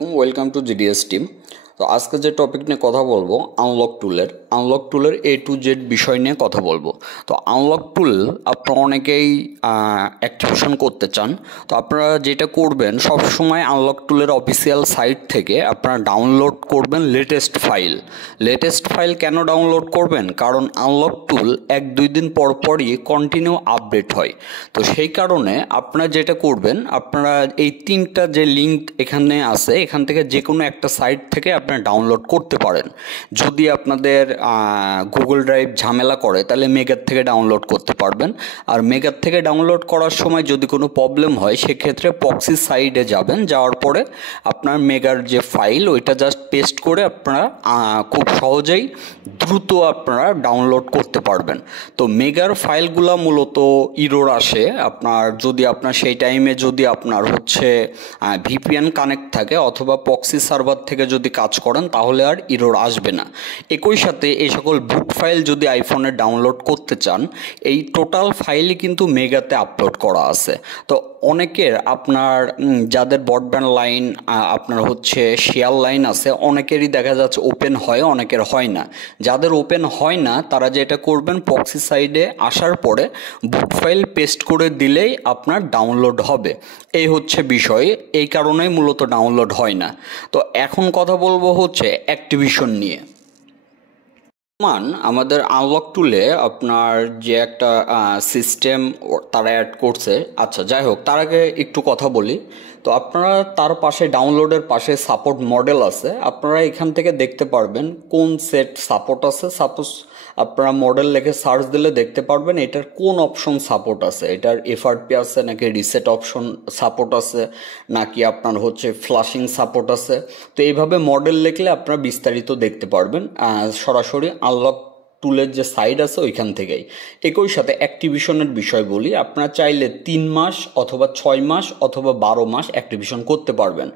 Welcome to GDS team. তো আজকে যে টপিক নিয়ে কথা বলবো আনলক টুলের এ টু জেড বিষয় নিয়ে কথা বলবো। তো আনলক টুল আপনারা অনেকেই অ্যাক্টিভেশন করতে চান। তো আপনারা যেটা করবেন, সবসময় আনলক টুলের অফিসিয়াল সাইট থেকে আপনারা ডাউনলোড করবেন লেটেস্ট ফাইল। কেন ডাউনলোড করবেন? কারণ আনলক টুল 1-2 দিন পর পরই কন্টিনিউ আপডেট হয়। তো সেই কারণে আপনারা যেটা করবেন, আপনারা এই 3টা যে লিঙ্ক এখানে আছে, এখান থেকে যে কোনো একটা সাইট থেকে আপনারা ডাউনলোড করতে পারেন। যদি আপনাদের গুগল ড্রাইভ ঝামেলা করে তাহলে মেগার থেকে ডাউনলোড করতে পারবেন। আর মেগার থেকে ডাউনলোড করার সময় যদি কোনো প্রবলেম হয়, সেক্ষেত্রে প্রক্সি সাইডে যাবেন, যাওয়ার পরে আপনার মেগার যে ফাইল ওইটা জাস্ট পেস্ট করে আপনারা খুব সহজেই দ্রুত আপনারা ডাউনলোড করতে পারবেন। তো মেগার ফাইলগুলো মূলত ইরোর আসে যদি আপনার সেই টাইমে যদি আপনার হচ্ছে ভিপিএন কানেক্ট থাকে অথবা প্রক্সি সার্ভার থেকে যদি কাজ করেন, তাহলে আর ইরোর আসবে না। একই সাথে এই সকল বুট ফাইল যদি আইফোনে ডাউনলোড করতে চান, এই টোটাল ফাইলই কিন্তু মেগাতে আপলোড করা আছে। তো অনেকের আপনার যাদের ব্রডব্যান্ড লাইন আপনার হচ্ছে শেয়ার লাইন আছে, অনেকেরই দেখা যাচ্ছে ওপেন হয়, অনেকের হয় না। যাদের ওপেন হয় না তারা যেটা করবেন, প্রক্সি সাইডে আসার পরে বুট ফাইল পেস্ট করে দিলেই আপনার ডাউনলোড হবে। এই হচ্ছে বিষয়, এই কারণেই মূলত ডাউনলোড হয় না। তো এখন কথা বলবো হচ্ছে অ্যাক্টিভেশন নিয়ে। আমাদের আনলক টুলে আপনার যে একটা সিস্টেম তারা অ্যাড করছে। আচ্ছা, যাই হোক, তার আগে একটু কথা বলি। তো আপনারা তার পাশে ডাউনলোডের পাশে সাপোর্ট মডেল আছে, আপনারা এখান থেকে দেখতে পারবেন কোন সেট সাপোর্ট আছে। সাপোজ আপনারা মডেল লিখে সার্চ দিলে দেখতে পারবেন এটার কোন অপশন সাপোর্ট আছে, এটার এফআরপি আছে নাকি রিসেট অপশন সাপোর্ট আছে নাকি আপনার হচ্ছে ফ্লাশিং সাপোর্ট আছে। তো এইভাবে মডেল লিখলে আপনারা বিস্তারিত দেখতে পারবেন সরাসরি আনলক টুলের যে সাইট আছে ওইখান থেকেই। একই সাথে অ্যাক্টিভেশনের বিষয় বলি, আপনারা চাইলে 3 মাস অথবা 6 মাস অথবা 12 মাস অ্যাক্টিভেশন করতে পারবেন।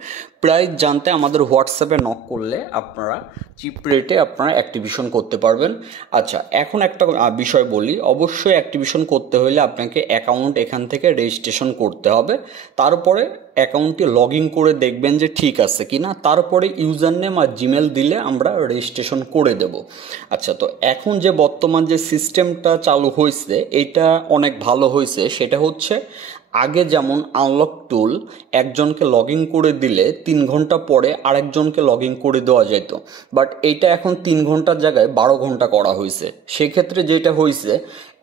প্রাইস জানতে আমাদের হোয়াটসঅ্যাপে নক করলে আপনারা চিপ রেটে আপনারা অ্যাক্টিভেশন করতে পারবেন। আচ্ছা, এখন একটা বিষয় বলি, অবশ্যই অ্যাক্টিভেশন করতে হলে আপনাকে অ্যাকাউন্ট এখান থেকে রেজিস্ট্রেশন করতে হবে। তারপরে অ্যাকাউন্টটি লগ ইন করে দেখবেন যে ঠিক আছে কিনা, তারপরে ইউজার নেম আর জিমেল দিলে আমরা রেজিস্ট্রেশন করে দেব। আচ্ছা, তো এখন যে বর্তমান যে সিস্টেমটা চালু হয়েছে এটা অনেক ভালো হয়েছে। সেটা হচ্ছে, আগে যেমন আনলক টুল একজনকে লগ ইন করে দিলে 3 ঘন্টা পরে আরেকজনকে লগ ইন করে দেওয়া যেত, বাট এইটা এখন 3 ঘন্টার জায়গায় 12 ঘন্টা করা হয়েছে। সেক্ষেত্রে যেটা হয়েছে,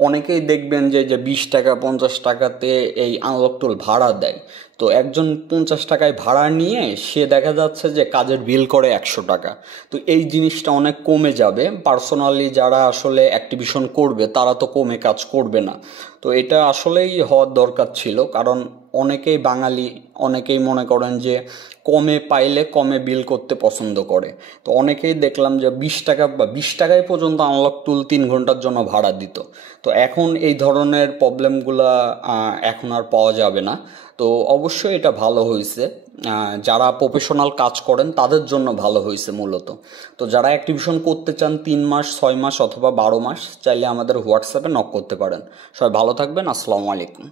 অনেকেই দেখবেন যে 20 টাকা 50 টাকাতে এই আনলক টুল ভাড়া দেয়। তো একজন 50 টাকায় ভাড়া নিয়ে সে দেখা যাচ্ছে যে কাজের বিল করে 100 টাকা। তো এই জিনিসটা অনেক কমে যাবে। পার্সোনালি যারা আসলে অ্যাক্টিভেশন করবে তারা তো কমে কাজ করবে না। তো এটা আসলেই হওয়ার দরকার ছিল, কারণ অনেকেই বাঙালি, অনেকেই মনে করেন যে কমে পাইলে কমে বিল করতে পছন্দ করে। তো অনেকেই দেখলাম যে 20 টাকা বা 20 টাকায় পর্যন্ত আনলক টুল 3 ঘন্টার জন্য ভাড়া দিত। তো এখন এই ধরনের প্রবলেমগুলা এখন আর পাওয়া যাবে না। তো অবশ্যই এটা ভালো হয়েছে, যারা প্রফেশনাল কাজ করেন তাদের জন্য ভালো হয়েছে মূলত। তো যারা অ্যাক্টিভেশন করতে চান 3 মাস 6 মাস অথবা 12 মাস, চাইলে আমাদের হোয়াটসঅ্যাপে নক করতে পারেন। সবাই ভালো থাকবেন। আসসালামু আলাইকুম।